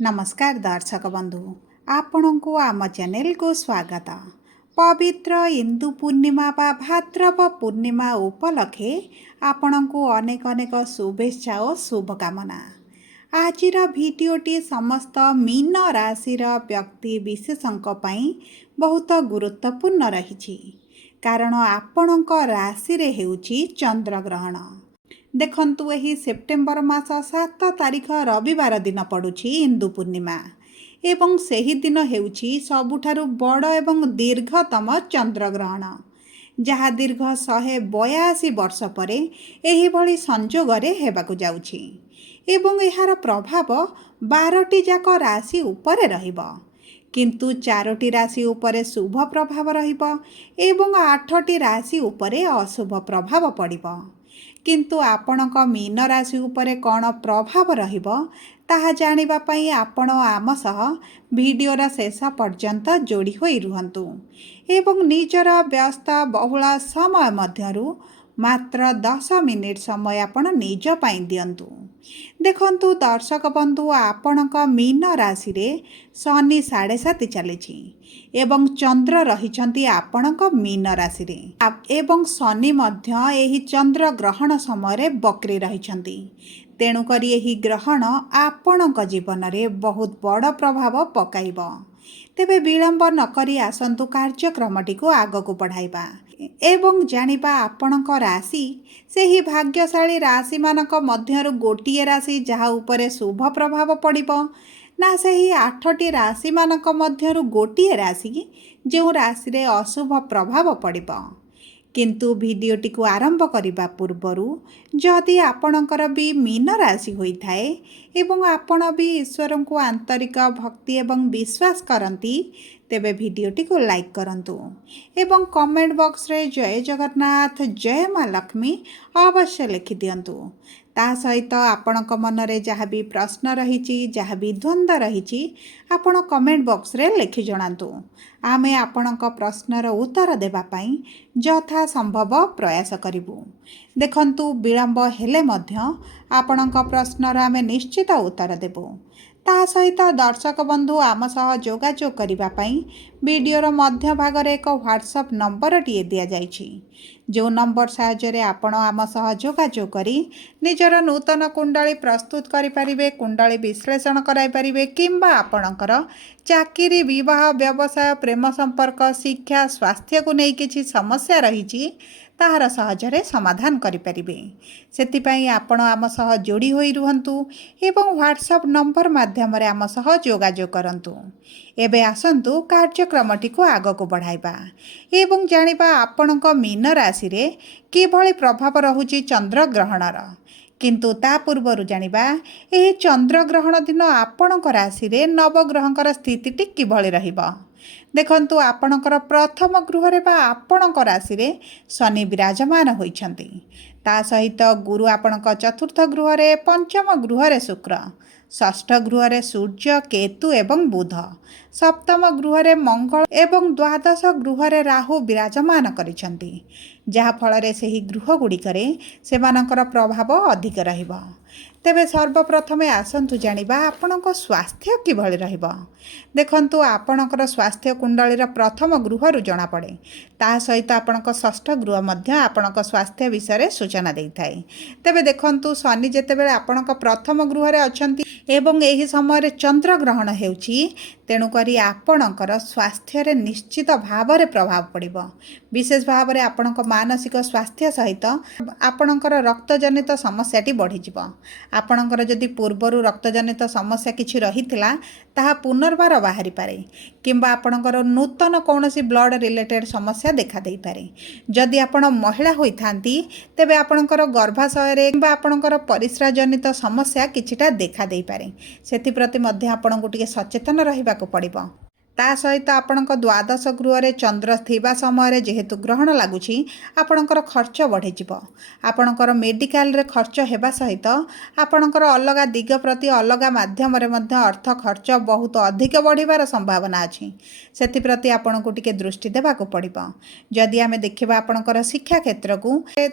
नमस्कार दर्शक बंधु आपण को आम चैनल को स्वागत। पवित्र इंदु पूर्णिमा बा भाद्रव पूर्णिमा उपलक्षे आपण को अनेक अनेक शुभेच्छा और शुभकामना। आजिर भिडियोटी समस्त मीन राशिर व्यक्ति विशेषों बहुत गुरुत्वपूर्ण रही कारण आपण राशि रे हेउची चंद्रग्रहण। देखंतु एही सेप्टेम्बर मास 7 तारिख रविवार दिन पड़ुछि इंदु पूर्णिमा एवं सही दिन हेउछि सबुठारु बड़ एवं दीर्घतम चंद्रग्रहण जहाँ दीर्घ 182 वर्ष परे एही भली संजोगरे हेबाकु जाउछि एवं एहार प्रभाव 12टी जाक राशि उपरे रहिबो किंतु 4टी राशि उपरे शुभ प्रभाव रहिबो एवं 8टी राशि उपरे अशुभ प्रभाव पड़िबो। किंतु आपणक मीन राशि उपरे कौन प्रभाव रहिबो ताहा जानिबा पई आपण आम सह भिडियोर शेष पर्यंत जोड़ी होई रुहंतु एवं निजर व्यस्त बहुल समय मध्यरु मात्र 10 मिनिट समय आपण निज पई दियंतु। देखंतु दर्शक बंधु आपणक मीन राशि रे शनि 7.5 चलिछि एवं चंद्र रहिछंती आपणक मीन राशि रे एवं शनि मध्य एही चंद्र ग्रहण समय रे बक्री रहिछंती तेणु करी एही ग्रहण आपणक जीवन रे बहुत बड़ प्रभाव पकाइबो। तेबे विलंब नकरी आसंतु कार्यक्रमटी को आगको बढ़ाइबा एवं जानिबा आपणक राशि सेही भाग्यशाली राशि मानक मध्यरु गोटिए राशि जहा उपरे शुभ प्रभाव पड़िबो ना सेही 8टी राशि मानक मध्यरु गोटिए राशि जो राशि रे अशुभ प्रभाव पड़िबो। किंतु भिडियोटी को आरंभ करने पूर्वर जदि आपणकर भी मीन राशि होइथाए एवं आपण भी ईश्वर को आंतरिक भक्ति एवं विश्वास करती तेबे भिडियोटी को लाइक करंतु एवं कमेंट बॉक्स रे जय जगन्नाथ जय माँ लक्ष्मी अवश्य लिखि दियंतु। ता सहित आपणक मनरे जहाँ भी प्रश्न रही जहाँ भी द्वंद्व रही आपण कमेंट बॉक्स रे लिखि जणांतु आमे आपणक प्रश्नर उत्तर देबा पई यथा संभव प्रयास करिबु। देखंतु विलंब हेले मध्य आपणक प्रश्नर आमे निश्चित उत्तर देबु। ता सहित दर्शक बंधु आम सह जोगाजोग करिबा पई वीडियोर मध्य भाग रे एक व्हाट्सएप नंबर टिए दिया जाइछि जो नंबर साहाय्य आपण आम सह जोगाजोग करी निजर नूतन कुंडली प्रस्तुत करि परिबे कुंडली विश्लेषण कराई परिबे किंबा आपणकर चाकरी विवाह व्यवसाय प्रेम संपर्क शिक्षा स्वास्थ्य को नहीं किछि समस्या रही ताहार सहजरे समाधान करिपारिबे। सेतिपई आपण आम सह जोड़ी होई रुहंतु एवं व्हाट्सएप नंबर माध्यम रे आम सह जोगाजोग करंतु। एबे आसंतु कार्यक्रमटी को आगको बढ़ाइबा एवं जानिबा आपणक मीन राशि रे किभଳି प्रभाव रहुची चंद्र ग्रहणर। किंतु ता पूर्वर जानिबा एही चंद्र ग्रहण दिन आपणक राशि रे नवग्रहंकर स्थितिटी किभଳି रहिबो। देखंतु आपणकर प्रथम गृह रे बा आपणक राशि रे शनि विराजमान होइछंती ता सहित गुरु आपणक चतुर्थ गृह रे पंचम गृह रे शुक्र षष्ठ गृह रे सूर्य केतु एवं बुध सप्तम गृह रे मंगल एवं द्वादश गृह रे राहु विराजमान करिछंती जहा फल रे सेही गृह गुड़िकरे सेमानकर प्रभाव अधिक रहिबो। तेबे सर्वप्रथमे आसंतु जानिबा आपणक स्वास्थ्य किभଳି रहिबो। देखंतु आपणकर स्वास्थ्य कुंडलीर प्रथम गृहरु जणा पड़े ता सहित आपणक षष्ठ गृह मध्य आपणक स्वास्थ्य विषय सूचना देइथाय। तेबे देखंतु शनि जेतेबेले आपणक प्रथम गृह रे अछंती एवं एही समय रे चंद्र ग्रहण हेउची तेणु करी आपणकर स्वास्थ्य रे निश्चित भाव रे प्रभाव पड़िबो। विशेष भाव रे आपणक मानसिक स्वास्थ्य सहित आपणकर रक्तजनित समस्याटी बढ़ी जिवो। आपणकर जदि पूर्वरु रक्तजनित समस्या किछि रहितला ताहा पुनर्बार बाहरी पारे किंबा आपणकर नूतन कौनसी ब्लड रिलेटेड समस्या देखा देई पारे। जदि आपण महिला होइथांती तेबे आपणकर गर्भाशय रे किंबा आपणकर परिस्रा जनित समस्या किछिटा देखा देई पारे सेति प्रति मध्य आपणको टिके सचेतन रहिबाको पड़िबो। ତା ସହିତ ଆପଣଙ୍କ ଦ୍ୱାଦଶ ଗୃହରେ ଚନ୍ଦ୍ର ଥିବା ସମୟରେ ଯେହେତୁ ଗ୍ରହଣ ଲାଗୁଛି ଆପଣଙ୍କର ଖର୍ଚ୍ଚ ବଢ଼ିଯିବ। ଆପଣଙ୍କର ମେଡ଼ିକାଲରେ ଖର୍ଚ୍ଚ ହେବା ସହିତ ଆପଣଙ୍କର ଅଲଗା ଦିଗ ପ୍ରତି ଅଲଗା ମାଧ୍ୟମରେ ମଧ୍ୟ ଅର୍ଥ ଖର୍ଚ୍ଚ ବହୁତ ଅଧିକ ବଢ଼ିବାର ସମ୍ଭାବନା ଅଛି। ସେଥିପ୍ରତି ଆପଣଙ୍କୁ ଟିକେ ଦୃଷ୍ଟି ଦେବାକୁ ପଡ଼ିବ। ଯଦି ଆମେ ଦେଖିବା ଆପଣଙ୍କର ଶିକ୍ଷା କ୍ଷେତ୍ରକୁ,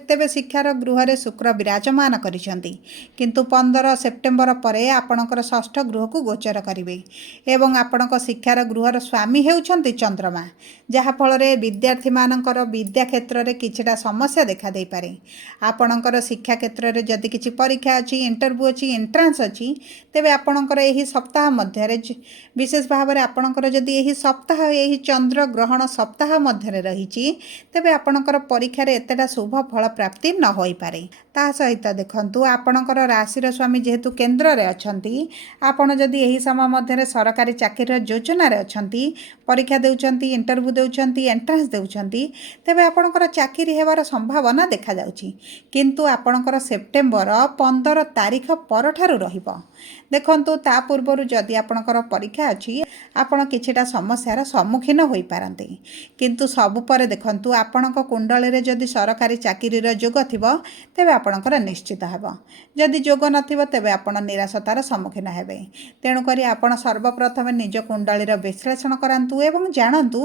ତେବେ ଶିକ୍ଷାର ଗୃହରେ ଶୁକ୍ର ବିରାଜମାନ କରିଛନ୍ତି, କିନ୍ତୁ 15 ସେପ୍ଟେମ୍ବର ପରେ ଆପଣଙ୍କର ଷଷ୍ଠ ଗୃହକୁ ଗୋଚର କରିବେ ଏବଂ ଆପଣଙ୍କ ଶିକ୍ଷାର ଗୃହର ସ୍ୱାମୀ ହେଉଛନ୍ତି ଚନ୍ଦ୍ରମା, ଯାହାଫଳରେ ବିଦ୍ୟାର୍ଥୀମାନଙ୍କର ବିଦ୍ୟା କ୍ଷେତ୍ରରେ କିଛିଟା ସମସ୍ୟା ଦେଖାଦେଇପାରେ। ଆପଣଙ୍କର ଶିକ୍ଷା କ୍ଷେତ୍ରରେ ଯଦି କିଛି ପରୀକ୍ଷା ଅଛି, ଇଣ୍ଟରଭ୍ୟୁ ଅଛି, ଏଣ୍ଟ୍ରାନ୍ସ ଅଛି, ତେବେ ଆପଣଙ୍କର ଏହି ସପ୍ତାହ ମଧ୍ୟରେ ବିଶେଷ ଭାବରେ ଆପଣଙ୍କର ଯଦି ଏହି ସପ୍ତାହ ଏହି ଚନ୍ଦ୍ର ଗ୍ରହଣ ସପ୍ତାହ ମଧ୍ୟରେ ରହିଛି, ତେବେ ଆପଣଙ୍କର ପରୀକ୍ଷାରେ ଏତେଟା ଶୁଭ ଫଳ ପ୍ରାପ୍ତି ନ ହୋଇପାରେ। ତା ସହିତ ଦେଖନ୍ତୁ ଆପଣଙ୍କର ରାଶିର ସ୍ୱାମୀ ଯେହେତୁ କେନ୍ଦ୍ରରେ ଅଛନ୍ତି, ଆପଣ ଯଦି ଏହି ସମୟ ମଧ୍ୟରେ ସରକାରୀ ଚାକିରିର ଯୋଜନାରେ ଅଛନ୍ତି, ପରୀକ୍ଷା ଦେଉଛନ୍ତି, ଇଣ୍ଟରଭ୍ୟୁ ଦେଉଛନ୍ତି, ଏଣ୍ଟ୍ରାନ୍ସ ଦେଉଛନ୍ତି, ତେବେ ଆପଣଙ୍କର ଚାକିରି ହେବାର ସମ୍ଭାବନା ଦେଖାଯାଉଛି। କିନ୍ତୁ ଆପଣଙ୍କର ସେପ୍ଟେମ୍ବର 15 ତାରିଖ ପରଠାରୁ ରହିବ। ଦେଖନ୍ତୁ ତା ପୂର୍ବରୁ ଯଦି ଆପଣଙ୍କର ପରୀକ୍ଷା ଅଛି, ଆପଣ କିଛିଟା ସମସ୍ୟାର ସମ୍ମୁଖୀନ ହୋଇପାରନ୍ତି। କିନ୍ତୁ ସବୁ ପରେ ଦେଖନ୍ତୁ ଆପଣଙ୍କ କୁଣ୍ଡଳୀରେ ଯଦି ସରକାରୀ ଚାକିରିର ଯୋଗ ଥିବ, ତେବେ ଆପଣଙ୍କର ନିଶ୍ଚିତ ହେବ। ଯଦି ଯୋଗ ନଥିବ, ତେବେ ଆପଣ ନିରାଶତାର ସମ୍ମୁଖୀନ ହେବେ। ତେଣୁକରି ଆପଣ ସର୍ବପ୍ରଥମେ ନିଜ କୁଣ୍ଡଳୀର ବିଶ୍ଳେଷଣ କରାନ୍ତୁ ଏବଂ ଜାଣନ୍ତୁ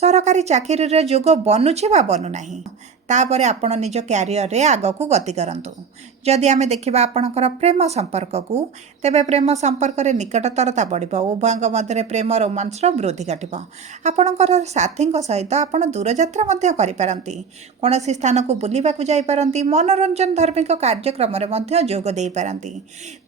ସରକାରୀ ଚାକିରିର ଯୋଗ ବନୁଛି ବା ବନୁନାହିଁ। ତାପରେ ଆପଣ ନିଜ କ୍ୟାରିୟରରେ ଆଗକୁ ଗତି କରନ୍ତୁ। ଯଦି ଆମେ ଦେଖିବା ଆପଣଙ୍କର ପ୍ରେମ ସମ୍ପର୍କକୁ, ତେବେ ପ୍ରେମ ସମ୍ପର୍କରେ ନିକଟତରତା ବଢ଼ିବ। ଉଭୟଙ୍କ ମଧ୍ୟରେ ପ୍ରେମ ରୋମାନ୍ସର ବୃଦ୍ଧି ଘଟିବ। ଆପଣଙ୍କର ସାଥୀଙ୍କ ସହିତ ଆପଣ ଦୂରଯାତ୍ରା ମଧ୍ୟ କରିପାରନ୍ତି। କୌଣସି ସ୍ଥାନକୁ ବୁଲିବାକୁ ଯାଇପାରନ୍ତି। ମନୋରଞ୍ଜନ ଧାର୍ମିକ କାର୍ଯ୍ୟକ୍ରମରେ ମଧ୍ୟ ଯୋଗ ଦେଇପାରନ୍ତି।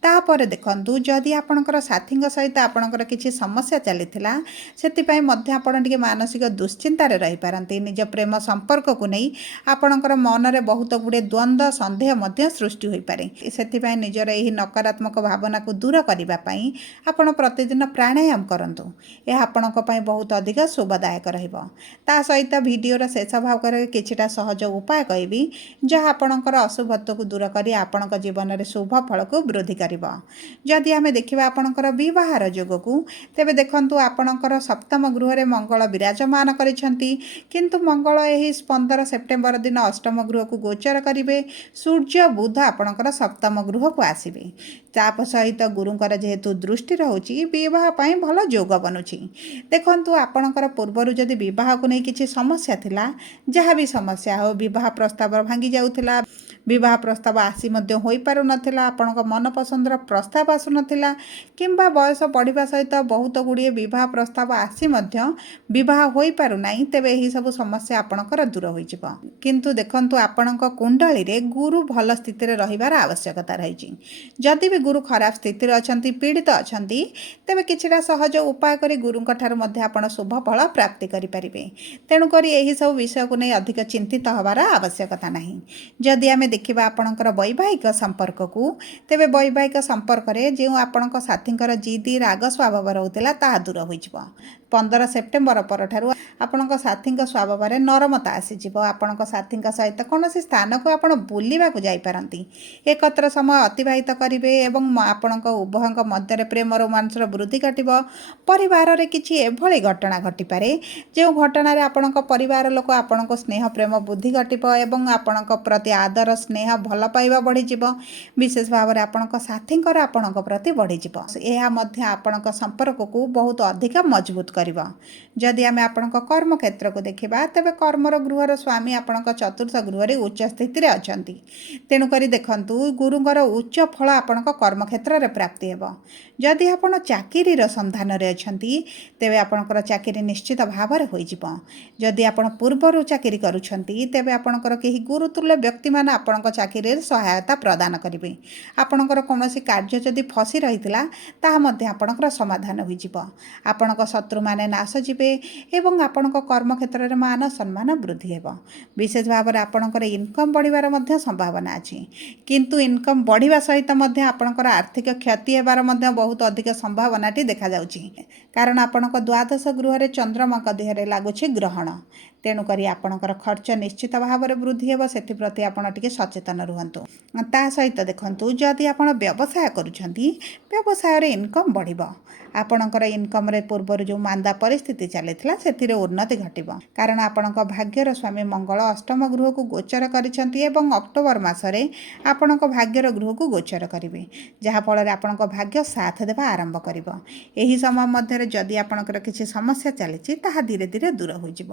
ତାପରେ ଦେଖନ୍ତୁ ଯଦି ଆପଣଙ୍କର ସାଥୀଙ୍କ ସହିତ ଆପଣଙ୍କର କିଛି ସମସ୍ୟା ଚାଲିଥିଲା, ସେଥିପାଇଁ ମଧ୍ୟ ଆପଣ ଟିକେ ମାନସିକ ଦୁଶ୍ଚିନ୍ତାରେ ରହିପାରନ୍ତି। ନିଜ ପ୍ରେମ ସମ୍ପର୍କକୁ ନେଇ ଆପଣଙ୍କର ମନରେ ବହୁତ ଗୁଡ଼ିଏ ଦ୍ୱନ୍ଦ୍ୱ ସନ୍ଦେହ ମଧ୍ୟ ସୃଷ୍ଟି ହୋଇପାରେ। ସେଥିପାଇଁ ନିଜର ଏହି ନକାରାତ୍ମକ ଭାବନାକୁ ଦୂର କରିବା ପାଇଁ ଆପଣ ପ୍ରତିଦିନ ପ୍ରାଣାୟାମ କରନ୍ତୁ। ଏହା ଆପଣଙ୍କ ପାଇଁ ବହୁତ ଅଧିକ ଶୁଭଦାୟକ ରହିବ। ତା ସହିତ ଭିଡ଼ିଓର ଶେଷ ଭାଗରେ କିଛିଟା ସହଜ ଉପାୟ କହିବି, ଯାହା ଆପଣଙ୍କର ଅଶୁଭତ୍ୱକୁ ଦୂର କରି ଆପଣଙ୍କ ଜୀବନରେ ଶୁଭ ଫଳକୁ ବୃଦ୍ଧି କରିବ। ଯଦି ଆମେ ଦେଖିବା ଆପଣଙ୍କର ବିବାହର ଯୋଗକୁ, ତେବେ ଦେଖନ୍ତୁ ଆପଣଙ୍କର ସପ୍ତମ ଗୃହରେ ମଙ୍ଗଳ ବିରାଜମାନ କରିଛନ୍ତି, କିନ୍ତୁ ମଙ୍ଗଳ ଏହି 15 ସେପ୍ଟେମ୍ବର ଦିନ ଅଷ୍ଟମ ଗୃହକୁ ଗୋଚର କରିବେ। ସୂର୍ଯ୍ୟ ବୁଧ ଆପଣଙ୍କର ସପ୍ତମ ଗୃହକୁ ଆସିବେ। ତା ସହିତ ଗୁରୁଙ୍କର ଯେହେତୁ ଦୃଷ୍ଟି ରହୁଛି, ବିବାହ ପାଇଁ ଭଲ ଯୋଗ ବନୁଛି। ଦେଖନ୍ତୁ ଆପଣଙ୍କର ପୂର୍ବରୁ ଯଦି ବିବାହକୁ ନେଇ କିଛି ସମସ୍ୟା ଥିଲା, ଯାହା ବି ସମସ୍ୟା ହେଉ, ବିବାହ ପ୍ରସ୍ତାବ ଭାଙ୍ଗି ଯାଉଥିଲା, ବିବାହ ପ୍ରସ୍ତାବ ଆସି ମଧ୍ୟ ହୋଇପାରୁନଥିଲା, ଆପଣଙ୍କ ମନପସନ୍ଦର ପ୍ରସ୍ତାବ ଆସୁନଥିଲା, କିମ୍ବା ବୟସ ବଢ଼ିବା ସହିତ ବହୁତ ଗୁଡ଼ିଏ ବିବାହ ପ୍ରସ୍ତାବ ଆସି ମଧ୍ୟ ବିବାହ ହୋଇପାରୁନାହିଁ, ତେବେ ଏହିସବୁ ସମସ୍ୟା ଆପଣଙ୍କର ଦୂର ହୋଇଯିବ। କିନ୍ତୁ ଦେଖନ୍ତୁ ଆପଣଙ୍କ କୁଣ୍ଡଳୀରେ ଗୁରୁ ଭଲ ସ୍ଥିତିରେ ରହିବାର ଆବଶ୍ୟକତା ରହିଛି। ଯଦି ବି ଗୁରୁ ଖରାପ ସ୍ଥିତିରେ ଅଛନ୍ତି, ପୀଡ଼ିତ ଅଛନ୍ତି, ତେବେ କିଛିଟା ସହଜ ଉପାୟ କରି ଗୁରୁଙ୍କ ଠାରୁ ମଧ୍ୟ ଆପଣ ଶୁଭ ଫଳ ପ୍ରାପ୍ତି କରିପାରିବେ। ତେଣୁକରି ଏହିସବୁ ବିଷୟକୁ ନେଇ ଅଧିକ ଚିନ୍ତିତ ହେବାର ଆବଶ୍ୟକତା ନାହିଁ। ଯଦି ଆମେ ଦେଖିବା ଆପଣଙ୍କର ବୈବାହିକ ସମ୍ପର୍କକୁ, ତେବେ ବୈବାହିକ ସମ୍ପର୍କରେ ଯେଉଁ ଆପଣଙ୍କ ସାଥୀଙ୍କର ଜିଦି ରାଗ ସ୍ୱଭାବ ରହୁଥିଲା, ତାହା ଦୂର ହୋଇଯିବ। 15 ସେପ୍ଟେମ୍ବର ପରଠାରୁ ଆପଣଙ୍କ ସାଥୀଙ୍କ ସ୍ୱଭାବରେ ନରମତା ଆସିଯିବ। ଆପଣଙ୍କ ସାଥୀଙ୍କ ସହିତ କୌଣସି ସ୍ଥାନକୁ ଆପଣ ବୁଲିବାକୁ ଯାଇପାରନ୍ତି। ଏକତ୍ର ସମୟ ଅତିବାହିତ କରିବେ ଏବଂ ଆପଣଙ୍କ ଉଭୟଙ୍କ ମଧ୍ୟରେ ପ୍ରେମ ରୋମାନ୍ସର ବୃଦ୍ଧି ଘଟିବ। ପରିବାରରେ କିଛି ଏଭଳି ଘଟଣା ଘଟିପାରେ, ଯେଉଁ ଘଟଣାରେ ଆପଣଙ୍କ ପରିବାର ଲୋକ ଆପଣଙ୍କ ସ୍ନେହ ପ୍ରେମ ବୃଦ୍ଧି ଘଟିବ ଏବଂ ଆପଣଙ୍କ ପ୍ରତି ଆଦର ସ୍ନେହ ଭଲ ପାଇବା ବଢ଼ିଯିବ। ବିଶେଷ ଭାବରେ ଆପଣଙ୍କ ସାଥୀଙ୍କର ଆପଣଙ୍କ ପ୍ରତି ବଢ଼ିଯିବ। ଏହା ମଧ୍ୟ ଆପଣଙ୍କ ସମ୍ପର୍କକୁ ବହୁତ ଅଧିକ ମଜବୁତ କରିବ। ଯଦି ଆମେ ଆପଣଙ୍କ କର୍ମକ୍ଷେତ୍ରକୁ ଦେଖିବା, ତେବେ କର୍ମର ଗୃହର ସ୍ୱାମୀ ଆପଣଙ୍କ ଚତୁର୍ଥ ଗୃହରେ ଉଚ୍ଚ ସ୍ଥିତିରେ ଅଛନ୍ତି। ତେଣୁକରି ଦେଖନ୍ତୁ ଗୁରୁଙ୍କର ଉଚ୍ଚ ଫଳ ଆପଣଙ୍କ କର୍ମକ୍ଷେତ୍ରରେ ପ୍ରାପ୍ତି ହେବ। ଯଦି ଆପଣ ଚାକିରିର ସନ୍ଧାନରେ ଅଛନ୍ତି, ତେବେ ଆପଣଙ୍କର ଚାକିରି ନିଶ୍ଚିତ ଭାବରେ ହୋଇଯିବ। ଯଦି ଆପଣ ପୂର୍ବରୁ ଚାକିରି କରୁଛନ୍ତି, ତେବେ ଆପଣଙ୍କର କେହି ଗୁରୁତୁଲ୍ୟ ବ୍ୟକ୍ତିମାନେ ଆପଣଙ୍କ ଚାକିରିରେ ସହାୟତା ପ୍ରଦାନ କରିବେ। ଆପଣଙ୍କର କୌଣସି କାର୍ଯ୍ୟ ଯଦି ଫସି ରହିଥିଲା, ତାହା ମଧ୍ୟ ଆପଣଙ୍କର ସମାଧାନ ହୋଇଯିବ। ଆପଣଙ୍କ ଶତ୍ରୁମାନେ ନାଶ ଯିବେ ଏବଂ ଆପଣଙ୍କ କର୍ମକ୍ଷେତ୍ରରେ ମାନ ସମ୍ମାନ ବୃଦ୍ଧି ହେବ। ବିଶେଷ ଭାବରେ ଆପଣଙ୍କର ଇନକମ୍ ବଢ଼ିବାର ମଧ୍ୟ ସମ୍ଭାବନା ଅଛି। କିନ୍ତୁ ଇନକମ୍ ବଢ଼ିବା ସହିତ ମଧ୍ୟ ଆପଣଙ୍କର ଆର୍ଥିକ କ୍ଷତି ହେବାର ମଧ୍ୟ ବହୁତ ଅଧିକ ସମ୍ଭାବନାଟି ଦେଖାଯାଉଛି। କାରଣ ଆପଣଙ୍କ ଦ୍ୱାଦଶ ଗୃହରେ ଚନ୍ଦ୍ରମାଙ୍କ ଦେହରେ ଲାଗୁଛି ଗ୍ରହଣ। ତେଣୁକରି ଆପଣଙ୍କର ଖର୍ଚ୍ଚ ନିଶ୍ଚିତ ଭାବରେ ବୃଦ୍ଧି ହେବ। ସେଥିପ୍ରତି ଆପଣ ଟିକେ ସଚେତନ ରୁହନ୍ତୁ। ତା ସହିତ ଦେଖନ୍ତୁ ଯଦି ଆପଣ ବ୍ୟବସାୟ କରୁଛନ୍ତି, ବ୍ୟବସାୟରେ ଇନକମ୍ ବଢ଼ିବ। ଆପଣଙ୍କର ଇନକମ୍ରେ ପୂର୍ବରୁ ଯେଉଁ ମାନ୍ଦା ପରିସ୍ଥିତି ଚାଲିଥିଲା ସେଥିରେ ଉନ୍ନତି ଘଟିବ। କାରଣ ଆପଣଙ୍କ ଭାଗ୍ୟର ସ୍ୱାମୀ ମଙ୍ଗଳ ଅଷ୍ଟମ ଗୃହକୁ ଗୋଚର କରିଛନ୍ତି ଏବଂ ଅକ୍ଟୋବର ମାସରେ ଆପଣଙ୍କ ଭାଗ୍ୟର ଗୃହକୁ ଗୋଚର କରିବେ, ଯାହାଫଳରେ ଆପଣଙ୍କ ଭାଗ୍ୟ ସାଥ ଦେବା ଆରମ୍ଭ କରିବ। ଏହି ସମୟ ମଧ୍ୟରେ ଯଦି ଆପଣଙ୍କର କିଛି ସମସ୍ୟା ଚାଲିଛି ତାହା ଧୀରେ ଧୀରେ ଦୂର ହୋଇଯିବ।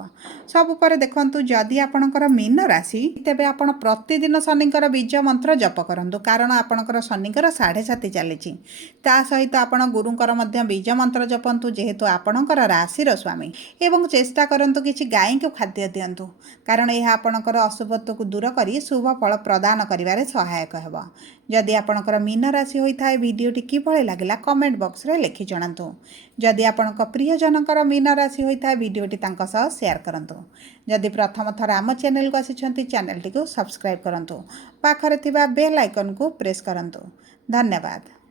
ସବୁ ପରେ ଦେଖନ୍ତୁ, ଯଦି ଆପଣଙ୍କର ମୀନ ରାଶି, ତେବେ ଆପଣ ପ୍ରତିଦିନ ଶନିଙ୍କର ବୀଜ ମନ୍ତ୍ର ଜପ କରନ୍ତୁ, କାରଣ ଆପଣଙ୍କର ଶନିଙ୍କର 7.5 ଚାଲିଛି। ତା ସହିତ ଆପଣ ଗୁରୁଙ୍କର ମଧ୍ୟ ବୀଜ ମନ୍ତ୍ର ଜପନ୍ତୁ, ଯେହେତୁ ଆପଣଙ୍କର ରାଶିର ସ୍ୱାମୀ। ଏବଂ ଚେଷ୍ଟା କରନ୍ତୁ କିଛି ଗାଈଙ୍କୁ ଖାଦ୍ୟ ଦିଅନ୍ତୁ, କାରଣ ଏହା ଆପଣଙ୍କର ଅଶୁଭତ୍ୱକୁ ଦୂର କରି ଶୁଭ ଫଳ ପ୍ରଦାନ କରିବାରେ ସହାୟକ ହେବ। ଯଦି ଆପଣଙ୍କର ମୀନ ରାଶି ହୋଇଥାଏ, ଭିଡ଼ିଓଟି କିଭଳି ଲାଗିଲା କମେଣ୍ଟ ବକ୍ସରେ ଲେଖି ଜଣାନ୍ତୁ। ଯଦି ଆପଣଙ୍କ ପ୍ରିୟଜନଙ୍କର ମୀନ ରାଶି ହୋଇଥାଏ, ଭିଡ଼ିଓଟି ତାଙ୍କ ସହ ସେୟାର କରନ୍ତୁ। ଯଦି ପ୍ରଥମ ଥର ଆମ ଚ୍ୟାନେଲକୁ ଆସିଛନ୍ତି, ଚ୍ୟାନେଲଟିକୁ ସବସ୍କ୍ରାଇବ୍ କରନ୍ତୁ। ପାଖରେ ଥିବା ବେଲ୍ ଆଇକନକୁ ପ୍ରେସ୍ କରନ୍ତୁ। ଧନ୍ୟବାଦ।